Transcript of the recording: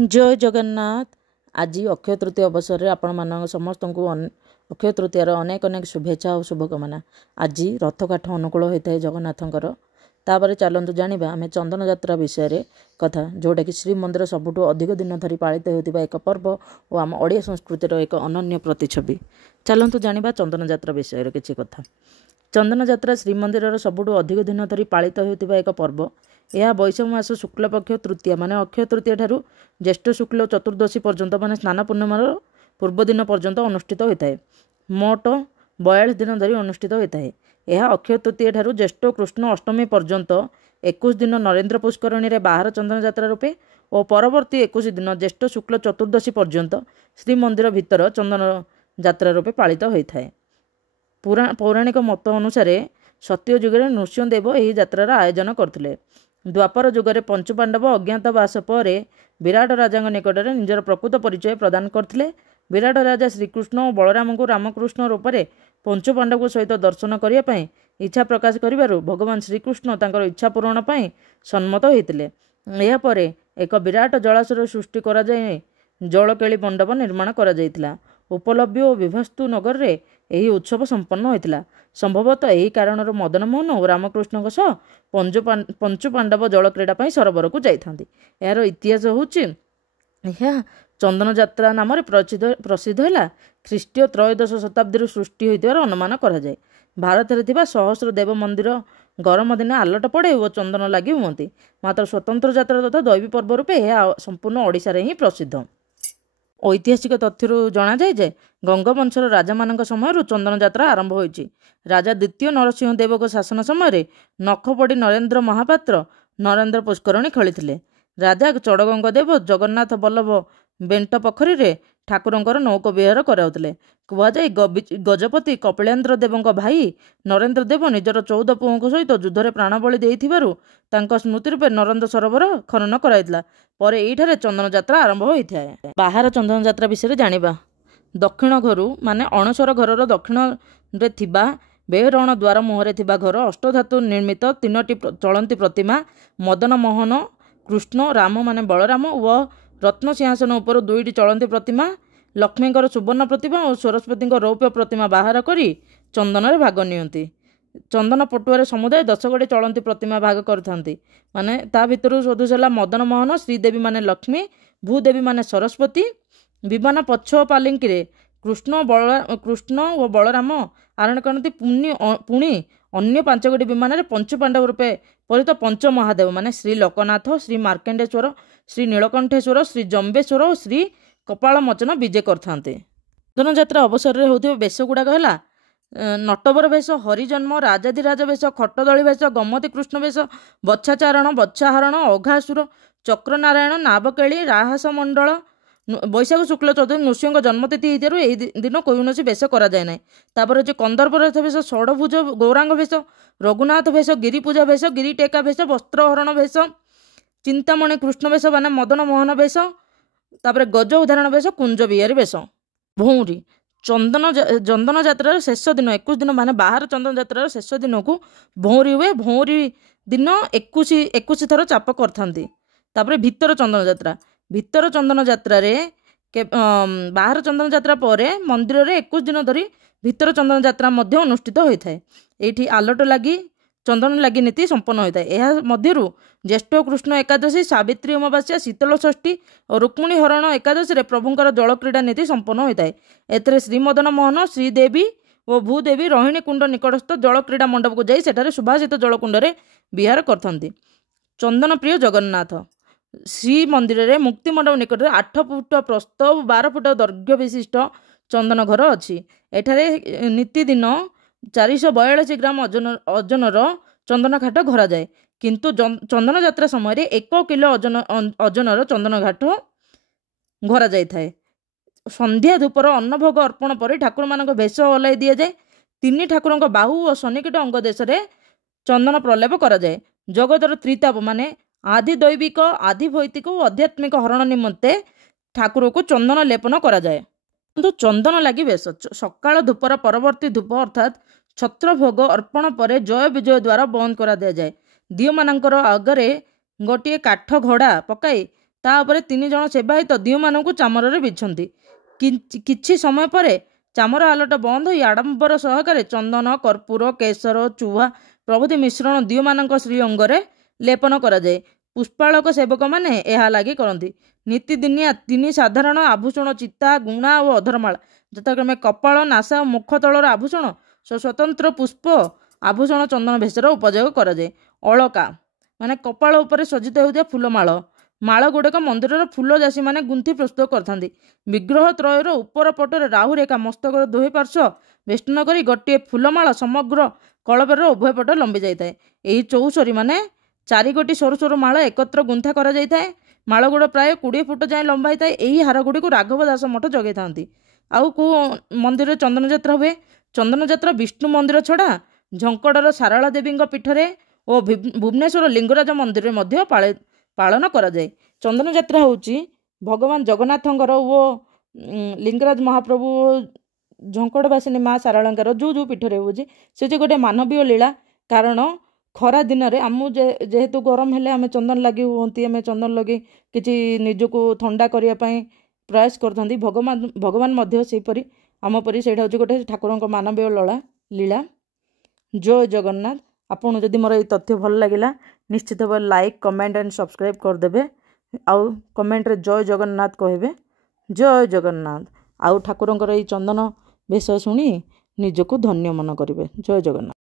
जय जगन्नाथ। आज अक्षय तृतीय अवसर में आपण समस्त को अक्षय तृतीयार अनेक अनेक शुभेच्छा और शुभकामना। आज रथकाठ अनुकूल होता है जगन्नाथंकर। तापर चलतु जाना आम चंदन यात्रा विषय कथा जोटा कि श्रीमंदिर सबुठ अधिक दिन धरी पालित होता एक पर्व और आम ओडिया संस्कृतिर एक अनन्य प्रतिछवि। चलतु जाना चंदन यात्रा विषय किसी कथा। चंदन यात्रा श्रीमंदिर सबुठ अधिक दिन धरी पालित होता एक पर्व। यह वैशाख मास शुक्लपक्ष तृतीया माने अक्षय तृतीया ठारू ज्येष्ठ शुक्ल चतुर्दशी पर्यंत माने स्नान पूर्णिमार पूर्व दिन पर्यंत अनुष्ठित होता है। मोट 42 दिन धरी अनुष्ठित होता है। यह अक्षय तृतीया ठारू ज्येष्ठ कृष्ण अष्टमी पर्यंत 21 दिन नरेंद्र पुष्करणी रे बाहर चंदन यात्रा रूपे और परवर्ती 21 दिन ज्येष्ठ शुक्ल चतुर्दशी पर्यंत श्रीमंदिर भितर चंदन यात्रा रूपे पालित होता है। पौराणिक मत अनुसार सत्य जुगे नृसिंहदेव यह यात्रार आयोजन करते। द्वापर जुगरे पंचपांडव अज्ञातवास पर विराट राजा निकट में निजर प्रकृत परिचय प्रदान करते। विराट राजा श्रीकृष्ण और बलराम को रामकृष्ण रूप में पंचपांडव सहित दर्शन करने इच्छा प्रकाश करिबारु भगवान श्रीकृष्ण तांकर इच्छा पूरण पर सम्मत होते। यापर एक विराट जलाशय सृष्टि करा जाए जलकेली मंडप निर्माण करा जायतिला। उपलब्ध और विभस्तु नगर रे यही उत्सव संपन्न होता। संभवतः यही कारण मदन मोहन और रामकृष्ण पंचपांडव जल क्रीड़ा सरोवर को जाइथांती। यार इतिहास होची चंदन यात्रा नाम प्रसिद्ध है। ख्रीष्टीय त्रयोदश शताब्दी सृष्टि होइतिबार अनुमान करा जाए। भारत में थिबा सहस्र देव मंदिर गरम दिने आलट पड़े और चंदन लगी हुंती। मात्र स्वतंत्र यात्रा तथा दैवी पर्व रूपे यह संपूर्ण ओडिशा रे ही प्रसिद्ध। ऐतिहासिक तथ्यरू जना जाए जे गंगवंशर राजा मानक समय चंदन यात्रा आरंभ होइछि। राजा द्वितीय नरसिंह देव शासन समय नखपड़ी नरेंद्र महापात्र नरेंद्र पुष्करणी खेली। राजा चढ़गंग देव जगन्नाथ बल्लभ बेंट पोखरी रे ठाकुरंकर नौक विहार कराउतले। कुआजाए गजपति कपिलेन्द्र देवों भाई नरेंद्र देव निजर 14 पुओं सहित युद्ध प्राणबली देइथिबारु तांका स्मृति रूपे नरेंद्र सरोवर खनन कराइतला। पर एइठारे चंदन यात्रा आरंभ होइथाय। बाहर चंदन यात्रा विषय जानिबा। दक्षिण घरु माने अणसर घरर दक्षिण रे थिबा बेहरण द्वार मुहरे थिबा घर अष्टधातु निर्मित 3टी चलंती प्रतिमा मदन मोहन कृष्ण राम माने बलराम व रत्न सिंहासन उपर 2टी चलंती प्रतिमा लक्ष्मींकर सुवर्ण प्रतिमा और सरस्वती रौप्य प्रतिमा बाहर करी चंदन रे भाग नियंती। चंदन पटुआर समुदाय 10 गोटी चलंती प्रतिमा भाग करथांती। माने ता भितर सदृश मदन मोहन श्रीदेवी माने लक्ष्मी भूदेवी माने सरस्वती विमान पक्ष पालिंकी रे कृष्ण और बलराम आरोहण करती। पुणी अन्य 5 गोटी विमान रे पंचपांडव रूपे परित पंच महादेव माने श्री लोकनाथ श्री मार्कंडेश्वर श्री नीलकंठेश्वर श्री जम्बेश्वर और श्री कपाल मोचन विजय करते। चंदन यात्रा अवसर में होता बेश गुड़ाक है नटवर वेश हरिजन्म राजाधिराज वेश खटदली वेश गमती कृष्ण वेश बच्छाचारण बच्छाहरण अघासुर चक्रनारायण नाबकेली राहास मंडल वैशाख शुक्ल चतुर्थी नृसिंह जन्मतिथि होती यही दिन कौन बेश कराए ना। तापर अच्छे कंदर्प वेश षडभुज गौरांग वेश रघुनाथ वेश गिरिपूजा वेश गिरिटेका वेश वस्त्रहरण वेश चिंतामणि कृष्ण वेश माने मदन मोहन वेश तापर गज उदाहरण वेश कुंज बिहारी वेश। भौरी चंदन यात्रार शेष दिन 21 दिन माने बाहर चंदन यात्रार शेष दिन को भौरी हुए। भौरी दिन 21 थर चाप करथांती। तापर भीतर चंदन यात्रा रे बाहर चंदन यात्रा पर मंदिर रे 21 दिन धरी भीतर चंदन यात्रा मध्य अनुष्ठित होता है। एठी आलट लगी चंदन लगी नीति संपन्न होता है। यह मध्यरु ज्येष्ठ कृष्ण एकादशी सावित्री अमावास्या शीतल षष्ठी और रुक्मिणी हरण एकादशी रे प्रभुंकर जल क्रीड़ा नीति संपन्न होता है। एतरे श्रीमदन मोहन श्रीदेवी और भूदेवी रोहिणी कुंड निकटस्थ जल क्रीड़ा मंडप को जाई सेठारे सुभाषित जलकुंड रे विहार करथांती। चंदन प्रिय जगन्नाथ श्री मंदिर रे मुक्ति मंडप निकट 8 फुट प्रस्थ 12 फुट दैर्घ्य विशिष्ट चंदन घर अच्छी। एठारे नीति दिन 442 ग्राम ओजनर चंदन घाट घरा जाए। किंतु चंदन यात्रा समय 1 किलो ओजनर चंदन घाट घरा जाए। संध्या धूपर अन्नभोग अर्पण पर ठाकुर मान भेष ओल्लाई दि जाए। 3 ठाकुर बाहु और शनिकट अंग देश चंदन प्रलेप करा जाए। जगतर त्रिताप माने आदि दैविक आदि भौतिक और आध्यात्मिक हरण निमंते ठाकुर को चंदन लेपन करा जाए। तो चंदन लगी बेश सकाळ धूपर परवर्ती धूप अर्थात छत्र भोग अर्पण पर जय विजय द्वारा बंद करा दिया जाए। दियो मानकर आगरे गोटे काठ घोड़ा पकाई ତାପରେ 3 ଜଣ ସେବାୟତ ଦିଅଁମାନଙ୍କୁ ଚାମରରେ ବିଛନ୍ତି। କିଛି ସମୟ ପରେ ଚାମର ଆଲଟ ବନ୍ଦ ହୋଇ ଆଡ଼ମ୍ବର ସହକାରେ ଚନ୍ଦନ, କର୍ପୂର, କେଶର, ଚୁହା ପ୍ରଭୃତି ମିଶ୍ରଣ ଦିଅଁମାନଙ୍କ ଶ୍ରୀ ଅଙ୍ଗରେ ଲେପନ କରାଯାଏ। ପୁଷ୍ପାଳକ ସେବକମାନେ ଏହା ଲାଗି କରନ୍ତି। ନୀତିଦିନିଆ 3 ସାଧାରଣ ଆଭୂଷଣ ଚିତା, ଗୁଣା ଓ ଅଧରମାଳା ଯଥାକ୍ରମେ କପାଳ, ନାସା ଓ ମୁଖ ତଳର ଆଭୂଷଣ ସ୍ୱତନ୍ତ୍ର ପୁଷ୍ପ ଆଭୂଷଣ ଚନ୍ଦନ ବେଶର ଉପଯୋଗ କରାଯାଏ। ଅଳକା ମାନେ କପାଳ ଉପରେ ସଜ୍ଜିତ ହେଉଥିବା ଫୁଲମାଳ। ମାଳ ଗୁଡ଼ିକ ମନ୍ଦିରର ଫୁଲ ଚାଷୀମାନେ ଗୁନ୍ଥି ପ୍ରସ୍ତୁତ କରିଥାନ୍ତି। ବିଗ୍ରହ ତ୍ରୟର ଉପର ପଟରେ ରାହୁ ରେଖା ମସ୍ତକର ଦୁହେଁ ପାର୍ଶ୍ୱ ବେଷ୍ଟନ କରି ଗୋଟିଏ ଫୁଲମାଳ ସମଗ୍ର କଳବେରର ଉଭୟ ପଟ ଲମ୍ବି ଯାଇଥାଏ। ଏହି ଚୌଷରୀ ମାନେ 4 ଗୋଟି ସରୁ ସରୁ ମାଳ ଏକତ୍ର ଗୁନ୍ଥା କରାଯାଇଥାଏ। ମାଳଗୁଡ଼ା ପ୍ରାୟ 20 ଫୁଟ ଯାଏଁ ଲମ୍ବା ହେଇଥାଏ। ଏହି ହାର ଗୁଡ଼ିକୁ ରାଘବ ଦାସ ମଠ ଜଗେଇଥାନ୍ତି। ଆଉ କେଉଁ ମନ୍ଦିରରେ ଚନ୍ଦନ ଯାତ୍ରା ହୁଏ? ଚନ୍ଦନ ଯାତ୍ରା ବିଷ୍ଣୁ ମନ୍ଦିର ଛଡ଼ା ଝଙ୍କଡ଼ର ସାରଳା ଦେବୀଙ୍କ ପୀଠରେ ଓ ଭୁବନେଶ୍ୱର ଲିଙ୍ଗରାଜ ମନ୍ଦିରରେ ମଧ୍ୟ ପାଳନ କରାଯାଏ। ଚନ୍ଦନ ଯାତ୍ରା ହେଉଛି ଭଗବାନ ଜଗନ୍ନାଥଙ୍କର ଓ ଲିଙ୍ଗରାଜ ମହାପ୍ରଭୁ ଝଙ୍କଡ଼ବାସିନୀ ମା ସାରଳାଙ୍କର ଯେଉଁ ପୀଠରେ ହେଉଛି ସେ ଗୋଟେ ମାନବୀୟ ଲୀଳା। କାରଣ ଖରା ଦିନରେ ଆମକୁ ଯେହେତୁ ଗରମ ହେଲେ ଆମେ ଚନ୍ଦନ ଲାଗି ହୁଅନ୍ତି, ଆମେ ଚନ୍ଦନ ଲଗାଇ କିଛି ନିଜକୁ ଥଣ୍ଡା କରିବା ପାଇଁ ପ୍ରୟାସ କରିଥାନ୍ତି। ଭଗବାନ ମଧ୍ୟ ସେହିପରି ଆମ ପରି ସେଇଟା ହେଉଛି ଗୋଟେ ଠାକୁରଙ୍କ ମାନବୀୟ ଲୀଳା। ଜୟ ଜଗନ୍ନାଥ। ଆପଣଙ୍କୁ ଯଦି ମୋର ଏହି ତଥ୍ୟ ଭଲ ଲାଗିଲା ନିଶ୍ଚିତ ଭାବରେ ଲାଇକ୍, କମେଣ୍ଟ ଆଣ୍ଡ ସବସ୍କ୍ରାଇବ୍ କରିଦେବେ। ଆଉ କମେଣ୍ଟରେ ଜୟ ଜଗନ୍ନାଥ କହିବେ। ଜୟ ଜଗନ୍ନାଥ। ଆଉ ଠାକୁରଙ୍କର ଏହି ଚନ୍ଦନ ବେଶ ଶୁଣି ନିଜକୁ ଧନ୍ୟ ମନେ କରିବେ। ଜୟ ଜଗନ୍ନାଥ।